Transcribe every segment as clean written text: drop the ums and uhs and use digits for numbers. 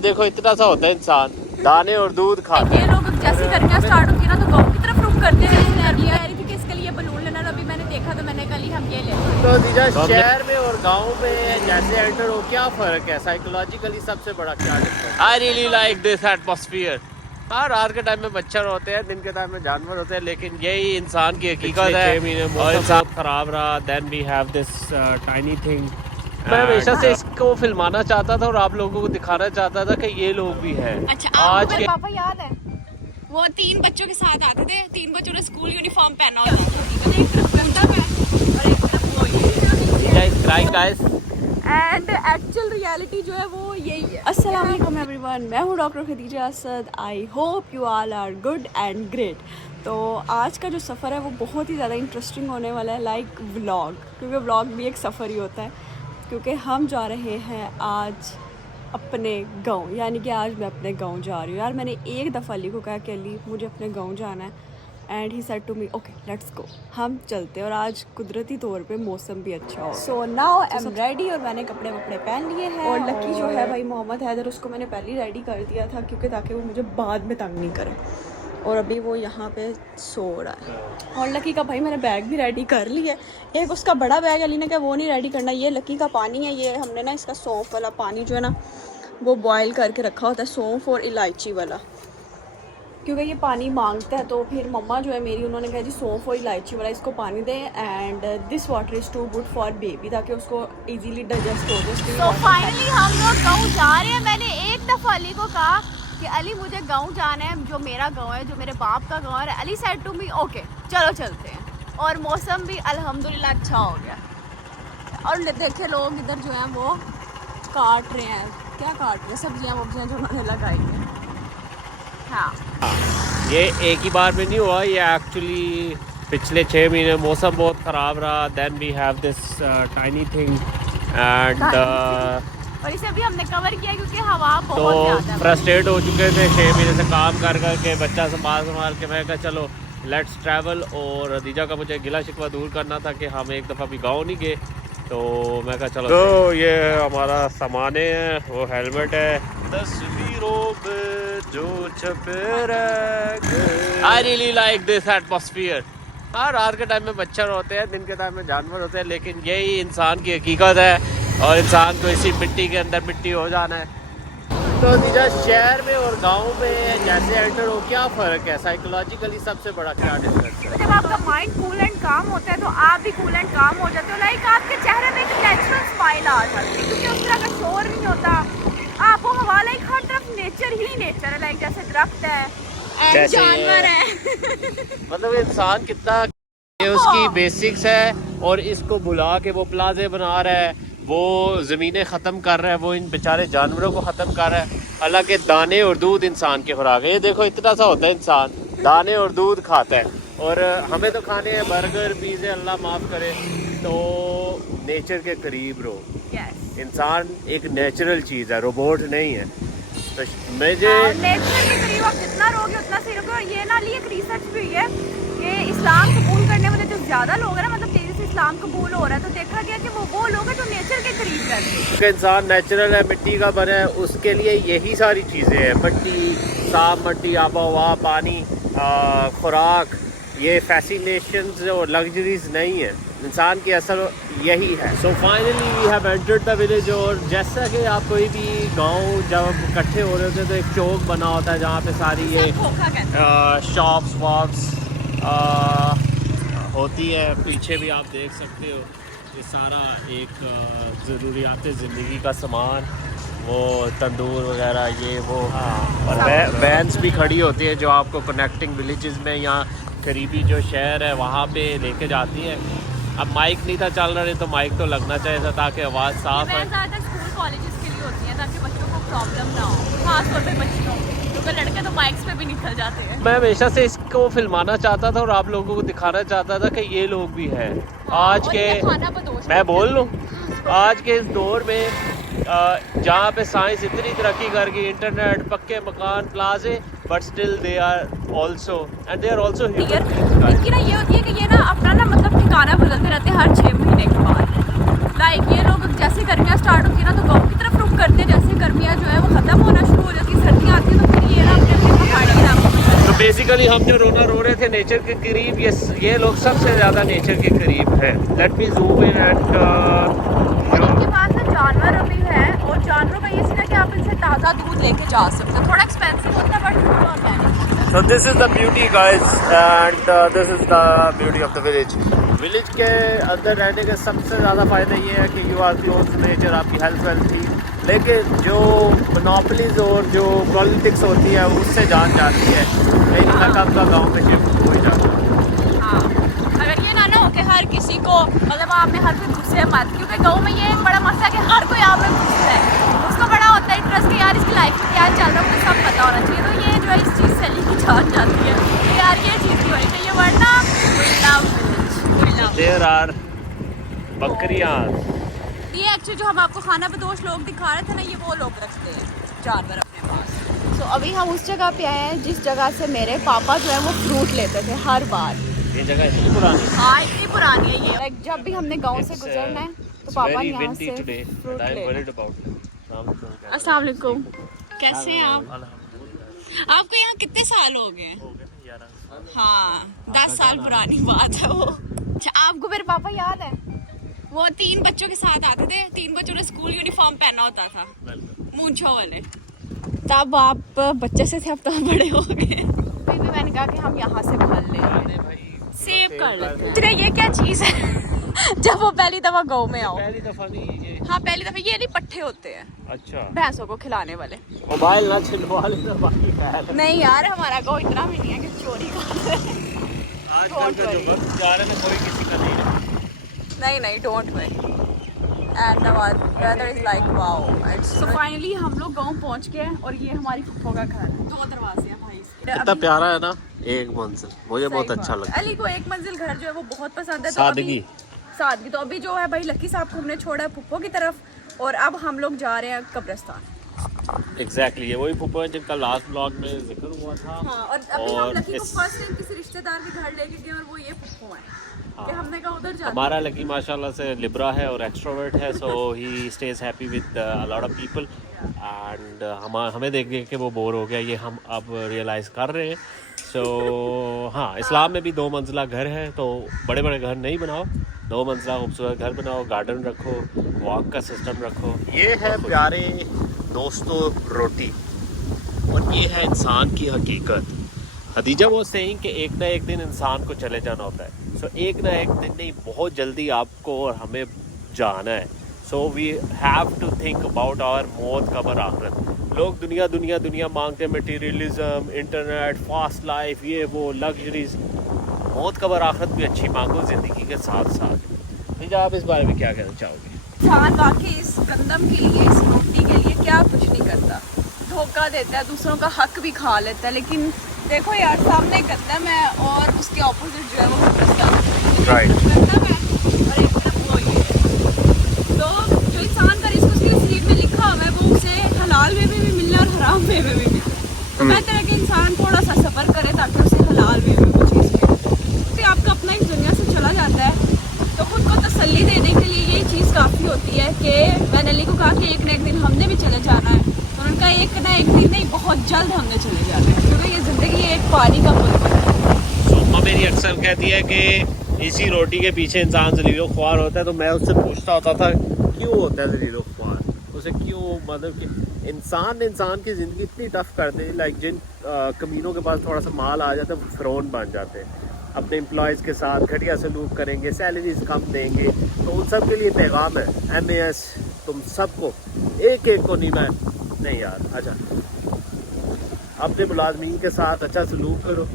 देखो इतना सा होता है इंसान, दाने और दूध खाता है। ये लोग जैसे गर्मियाँ स्टार्ट होती है ना तो गाँव की तरफ रुख करते हैं। अभी कह रही थी कि इसके लिए बलून लेना, अभी मैंने देखा तो मैंने कल ही हम ये ले तो दीजा शहर में और गांव में जैसे एंटर हो, क्या फर्क है साइकोलॉजिकली? सबसे बड़ा क्या difference? I really like this atmosphere. हाँ, रात के टाइम में मच्छर होते हैं, दिन के टाइम में जानवर होते हैं, लेकिन यही इंसान की हकीकत है। 6 महीने मौसम खराब रहा, then we have this tiny thing. मैं हमेशा से इसको फिल्माना चाहता था और आप लोगों को दिखाना चाहता था कि ये लोग भी हैं। अच्छा, आज के पापा याद है वो 3 बच्चों के साथ आते थे, 3 बच्चों ने स्कूल यूनिफॉर्म पहना होता था, एक तरफ गंदा पैर और एक तरफ वो एंड एक्चुअल रियलिटी जो है वो यही है। अस्सलाम वालेकुम एवरीवन, मैं हूँ doctor Khadija Asad. I hope you all are good and great. तो आज का जो सफ़र है वो बहुत ही ज़्यादा इंटरेस्टिंग होने वाला है, लाइक व्लॉग, क्योंकि व्लॉग भी एक सफ़र ही होता है। क्योंकि हम जा रहे हैं आज अपने गांव, यानी कि आज मैं अपने गांव जा रही हूँ। यार मैंने एक दफ़ा अली को कहा कि अली मुझे अपने गांव जाना है, and he said to me okay let's go, हम चलते हैं। और आज कुदरती तौर पे मौसम भी अच्छा हो। So now I am ready और मैंने कपड़े वपड़े पहन लिए हैं। और लकी जो है भाई मोहम्मद हैदर, उसको मैंने पहले ही रेडी कर दिया था क्योंकि ताकि वो मुझे बाद में तंग नहीं करे। और अभी वो यहाँ पे सो रहा है। और लकी का भाई मैंने बैग भी रेडी कर लिया है। एक उसका बड़ा बैग अली ने कहा वो नहीं रेडी करना। ये लकी का पानी है, ये हमने ना इसका सौंफ वाला पानी जो है ना वो बॉयल करके रखा होता है, सौंफ और इलायची वाला, क्योंकि ये पानी मांगता है। तो फिर मम्मा जो है मेरी, उन्होंने कहा जी सौंफ और इलायची वाला इसको पानी दें, and this water is too good for baby, ताकि उसको इजीली डाइजेस्ट हो जाए। तो फाइनली हम लोग गाँव जा रहे हैं। मैंने एक दफ़ा अली को कहा कि अली मुझे गाँव जाना है, जो मेरा गाँव है, जो मेरे बाप का गाँव है। Ali said to me okay चलो चलते हैं। और मौसम भी अल्हम्दुलिल्लाह अच्छा हो गया। और देखे लोग इधर जो हैं वो काट रहे हैं, क्या काट रहे हैं, सब्जियाँ वब्जियाँ जो उन्होंने लगाई हैं। हाँ, ये एक ही बार में नहीं हुआ, ये एक्चुअली पिछले 6 महीने मौसम बहुत ख़राब रहा, then we have this tiny thing and और इसे भी हमने कवर किया क्योंकि हवा बहुत तो ज़्यादा है। फ्रस्ट्रेट हो चुके थे 6 महीने से काम कर के, बच्चा संभाल के। मैं कहा चलो लेट्स ट्रैवल, और दीजा का मुझे गिला शिकवा दूर करना था कि हम एक दफ़ा भी गाँव नहीं गए, तो मैं कहा चलो। तो ये हमारा सामान है, वो हेलमेट है, तस्वीरों में जो छपे रह गए। I really like this atmosphere. हाँ, रात के टाइम में मच्छर होते हैं, दिन के टाइम में जानवर होते हैं, लेकिन यही इंसान की हकीकत है और इंसान को इसी मिट्टी के अंदर मिट्टी हो जाना है। तो दीजा शहर में और गांव में जैसे एंटर हो, क्या फ़र्क है साइकोलॉजिकली? सबसे बड़ा क्या डिफरेंस है? जब आपका माइंड कूल एंड काम होता है तो आप भी कूल एंड काम हो जाते हो। लाइक आपके चेहरे में एक नेचुरल स्माइल आ जाती है, क्योंकि उस तरह का शोर नहीं होता। आपको हवा लाइक हर तरफ नेचर ही नेचर है, लाइक जैसे दरख्त है, जानवर है। मतलब इंसान कितना, ये उसकी बेसिक्स है, और इसको बुला के वो प्लाजे बना रहा है, वो ज़मीनें ख़त्म कर रहा है, वो इन बेचारे जानवरों को ख़त्म कर रहा है। हालांकि दाने और दूध इंसान के खुराक है। ये देखो इतना सा होता है इंसान, दाने और दूध खाता है, और हमें तो खाने हैं बर्गर पिज़्ज़े, अल्लाह माफ़ करे। तो नेचर के करीब रहो। इंसान एक नेचुरल चीज़ है, रोबोट नहीं है। तो मुझे नेचर के करीब आप जितना रहोगे उतना सही रहोगे। और ये ना लिए एक रिसर्च भी हुई है कि इस्लाम कबूल करने वाले जो ज़्यादा लोग हैं ना, मतलब तेजी से इस्लाम कबूल हो रहा है, तो देखा गया कि वो लोग हैं जो नेचर के करीब रहते हैं। क्योंकि इंसान नेचुरल है, मिट्टी का बना है, उसके लिए यही सारी चीज़ें हैं, मिट्टी, साफ मिट्टी, आबो हवा, पानी, खुराक। ये फैसिनेशंस और लग्जरीज नहीं है, इंसान की असल यही है। So finally we have entered the village. और जैसा कि आप कोई भी गांव जब इकट्ठे हो रहे होते हैं तो एक चौक बना होता है जहाँ पे सारी ये शॉप्स वॉप्स होती है। पीछे भी आप देख सकते हो, ये सारा एक ज़रूरियात ज़िंदगी का सामान, वो तंदूर वगैरह, ये वो। और वैन्स भी खड़ी होती है जो आपको कनेक्टिंग विलेजेस में या करीबी जो शहर है वहाँ पे लेके जाती है। अब माइक नहीं था चल रहा, नहीं तो माइक तो लगना चाहिए था ताकि आवाज़ साफ है। ज़्यादातर स्कूल कॉलेजेस के लिए होती है ताकि बच्चों को प्रॉब्लम ना हो, खासतौर पे बच्चों, क्योंकि लड़के तो बाइक्स पे भी निकल जाते हैं। मैं हमेशा से इसको फिल्माना चाहता था और आप लोगों को दिखाना चाहता था कि ये लोग भी हैं आज के। मैं बोल लूँ, आज के इस दौर में जहाँ पे साइंस इतनी तरक्की कर गई, इंटरनेट, पक्के मकान, प्लाजे, but still they are also and they are also human. इनकी ना ये होती है कि ये ना अपना ना मतलब ठिकाना बदलते रहते हैं हर 6 महीने के बाद। लाइक ये लोग जैसे गर्मियाँ स्टार्ट होती है ना तो गाँव की तरफ रुख करते जैसे गर्मियाँ जो है वो ख़त्म होना शुरू हो जाती है, सर्दियाँ आती है, तो फिर ये ना अपने अपने पहाड़ी इलाकों। तो बेसिकली हम जो रो रहे थे नेचर के करीब, ये लोग सबसे ज़्यादा नेचर के करीब है। Let me zoom in and इनके पास ना जानवर भी है, और जानवरों का ये सीन है कि आप इनसे ताज़ा दूध लेके जा सकते हो। थोड़ा एक्सपेंसिव होता है but organic. So this is the beauty guys and this is the beauty of the village. Village के अंदर रहने के सबसे ज़्यादा फ़ायदा ये है कि you are close to nature, आपकी हेल्थ वेल्थ ठीक। लेकिन जो मोनोपलीज और जो पॉलिटिक्स होती है उससे जान जाती है, नहीं मैं कब का गाँव में शिफ्ट हो ही जाता हूँ। हाँ, अगर ये ना हो कि हर किसी को मतलब आप में हर कोई घुसे मत, क्योंकि गाँव में ये एक बड़ा मसला है कि हर कोई आप में घुसता है, उसको बड़ा होता है इंटरेस्ट कि यार इसकी लाइफ में क्या चल रहा है मुझे सब पता होना चाहिए। तो ये जो है इस चीज़ से लेके जान जाती है कि यार ये चीज़ की होनी चाहिए, वरना देयर आर बकरियाँ। ये एक्चुअली जो हम आपको खाना बदोश लोग दिखा रहे थे ना, ये वो लोग रखते हैं जानवर अपने पास। तो अभी हम उस जगह पे आए हैं जिस जगह से मेरे पापा जो है वो फ्रूट लेते थे हर बार। ये जगह इतनी पुरानी, हाँ इतनी पुरानी है ये। लाइक जब भी हमने गांव से गुजरना है तो पापा ने यहाँ से फ्रूट लेना। अस्सलाम वालेकुम, कैसे हैं आप? आपको यहाँ कितने साल हो गए? हाँ 10 साल पुरानी बात है वो। अच्छा, आपको मेरे पापा याद है वो 3 बच्चों के साथ आते थे, 3 बच्चों ने स्कूल यूनिफॉर्म पहना होता था, मूंछों वाले। तब आप बच्चे से थे, अब तो बड़े हो गए। फिर भी मैंने कहा कि हम यहाँ से फल ले सेव कर लेते हैं। ये क्या चीज़ है? जब वो पहली दफा गाँव में आओ। पहली दफा नहीं ये। हाँ पहली दफा। ये नहीं पट्ठे होते हैं, अच्छा, भैंसों को खिलाने वाले। मोबाइल ना छिलवा लेना बाकी ख्याल। नहीं यार हमारा गाँव इतना भी नहीं है कि चोरी कर आजकल का जो वक्त जा रहा है ना, कोई किसी का नहीं है। नहीं don't worry. And the weather is like wow. So finally हम लोग गाँव पहुँच गए और ये हमारी फुफ्फो का घर है। 2 दरवाजे हैं भाई। कितना प्यारा है ना, एक मंजिल, मुझे बहुत अच्छा लगता है। अली को एक मंजिल घर जो है वो बहुत पसंद है। सादगी। तो अभी जो है भाई लकी साहब को हमने छोड़ा है फुफ्फो की तरफ, और अब हम लोग जा रहे हैं कब्रिस्तान। एग्जैक्टली, ये वही फुफ्फो है जिनका लास्ट ब्लॉग में जिक्र हुआ था। हाँ, और अभी हम लकी को फर्स्ट टाइम किसी रिश्तेदार के घर लेके गए और वो ये फुफ्फो है कि हमने कहा उधर जाते। हमारा लकी माशाल्लाह से लिब्रा है और एक्सट्रोवर्ट है, so he stays happy with a lot of people and हमें देख के वो बोर हो गया, ये हम अब रियलाइज़ कर रहे हैं। सो हाँ, इस्लाम में भी 2 मंजिला घर है, तो बड़े बड़े घर नहीं बनाओ, 2 मंजिला खूबसूरत घर बनाओ, गार्डन रखो, वॉक का सिस्टम रखो। ये है प्यारे दोस्तों रोटी, और ये है इंसान की हकीकत। खदीजा वो सेइंग कि एक ना एक दिन इंसान को चले जाना होता है। सो एक ना एक दिन नहीं, बहुत जल्दी आपको और हमें जाना है। So we have to think about our मौत कबर आखिरत। लोग दुनिया दुनिया दुनिया मांगते हैं, मटीरियलिज्म, इंटरनेट, फास्ट लाइफ, ये वो लग्जरीज। मौत कबर आखिरत भी अच्छी मांगो ज़िंदगी के साथ साथ। खदीजा आप इस बारे में क्या कहना चाहोगे? इंसान वाकई इस गंदम के लिए, इस रोटी के लिए क्या कुछ नहीं करता, धोखा देता है, दूसरों का हक भी खा लेता है। लेकिन देखो यार, सामने गंदम है और उसके ऑपोजिट जो है वो कब्रिस्तान। राइट। गंदम है और एक तरफ वो ये है। तो जो इंसान का रिस्क उसके नसीब में लिखा हुआ है वो उसे हलाल वे में भी मिलना और हराम वे में भी मिलना। तो बेहतर है कि इंसान थोड़ा सा सफ़र करे ताकि उसे हलाल वे में वो चीज़ मिले। तो आपका अपना इस दुनिया से चला जाता है तो खुद को तसल्ली देने के लिए ये चीज़ काफ़ी होती है कि मैंने अली को कहा कि एक ना एक दिन हमने भी चले जाना है, तो उनका एक ना एक दिन नहीं, बहुत जल्द हमने चले जाना है, क्योंकि ये ज़िंदगी एक पानी का मुल्क है। सुम्मा मेरी अक्सर कहती है कि इसी रोटी के पीछे इंसान ज़लीलो ख्वार होता है, तो मैं उससे पूछता होता था क्यों होता है ज़लीलो ख्वार, उसे क्यों, मतलब कि इंसान की ज़िंदगी इतनी टफ कर दे। लाइक जिन कमीनों के पास थोड़ा सा माल आ जाता है वो फ़िरौन बन जाते हैं, अपने एम्प्लॉयज़ के साथ घटिया सलूक करेंगे, सैलरीज कम देंगे। तो उन सब के लिए पैगाम है MAS, तुम सबको एक एक को नहीं यार, अच्छा अपने मुलाजमीन के साथ अच्छा सलूक करो।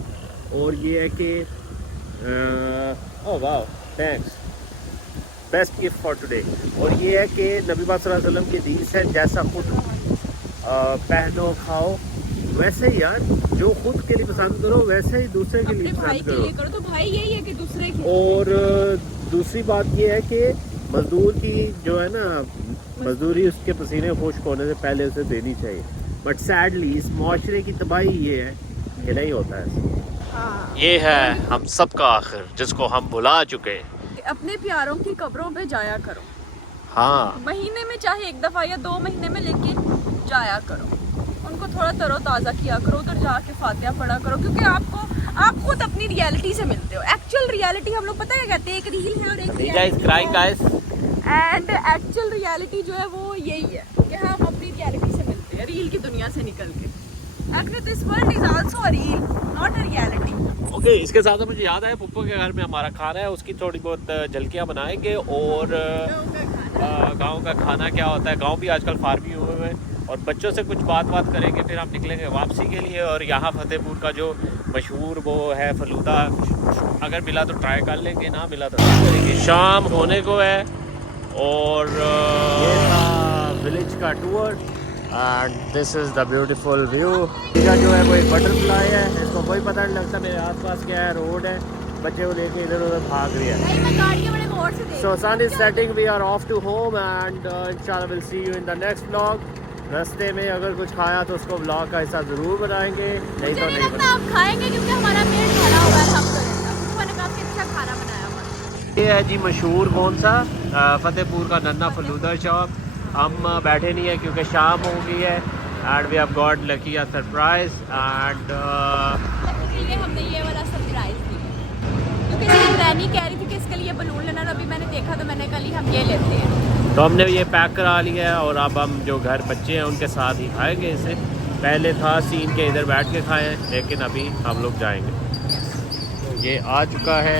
और ये है कि ओह वाह thanks, best gift for today. और ये है कि नबी पाक सल्लल्लाहु अलैहि वसल्लम की हदीस है, जैसा खुद पहनो खाओ वैसे ही यार, जो खुद के लिए पसंद करो वैसे ही दूसरे के लिए पसंद करो। तो भाई यही है कि दूसरे के। और दूसरी बात ये है कि मजदूर की जो है ना, मजदूरी उसके पसीने खुश्क होने से पहले उसे देनी चाहिए। बट सैडली इस माशरे की तबाही ये है कि नहीं होता है। हाँ। ये है हम सब का आखिर जिसको हम भुला चुके। अपने प्यारों की कब्रों पे जाया करो। हाँ महीने में चाहे एक दफ़ा या 2 महीने में, लेकिन जाया करो, उनको थोड़ा तरोताज़ा किया करो, उधर जाके फातिहा पढ़ा करो, क्योंकि आप खुद अपनी रियलिटी से मिलते हो। एक्चुअल रियलिटी हम लोग पता है कहते हैं, एक रील है और एक रियलिटी, एंड एक्चुअल रियलिटी जो है वो यही है कि हम अपनी रियलिटी से मिलते हैं, रील की दुनिया से निकल के। Actually this world is also a reel, not a reality. Okay, इसके साथ मुझे याद है पुप्पो के घर में हमारा खाना है, उसकी थोड़ी बहुत झलकियाँ बनाएंगे और गांव का खाना क्या होता है। गांव भी आजकल फार्मी हुए हुए हैं और बच्चों से कुछ बात करेंगे, फिर हम निकलेंगे वापसी के लिए। और यहाँ फतेहपुर का जो मशहूर वो है फलूदा, अगर मिला तो ट्राई कर लेंगे, ना मिला तो नहीं करेंगे। शाम होने को है और ये था विलेज का tour and this is the beautiful view. ये जो है वो एक बटरफ्लाई है, इसको कोई पता नहीं लगता मेरे आसपास क्या है, रोड है, बच्चे को लेके इधर उधर भाग रही है। So sun is setting, we are off to home and inshallah we'll see you in the next vlog। रास्ते में अगर कुछ खाया तो उसको व्लॉग का हिस्सा ज़रूर बताएंगे, नहीं तो नहीं बताएंगे। आप खाएंगे क्योंकि हमारा पेट भरा हुआ है सब तरह। मैंने काफ़ी अच्छा खाना बनाया हुआ। ये है जी मशहूर कौन सा फतेहपुर का नन्ना फलूदा शॉप। हम बैठे नहीं है क्योंकि शाम हो गई है and we have got lucky a surprise and हमने ये वाला सरप्राइज दिया क्योंकि मेरी ग्रैनी कह रही थी कि इसके लिए बलून लेना, अभी मैंने देखा तो मैंने कल ही हम ये लेते हैं, तो हमने ये पैक करा लिया है और अब हम जो घर बच्चे हैं उनके साथ ही खाएंगे इसे। पहले था सीन के इधर बैठ के खाएं, लेकिन अभी हम लोग जाएंगे। तो ये आ चुका है।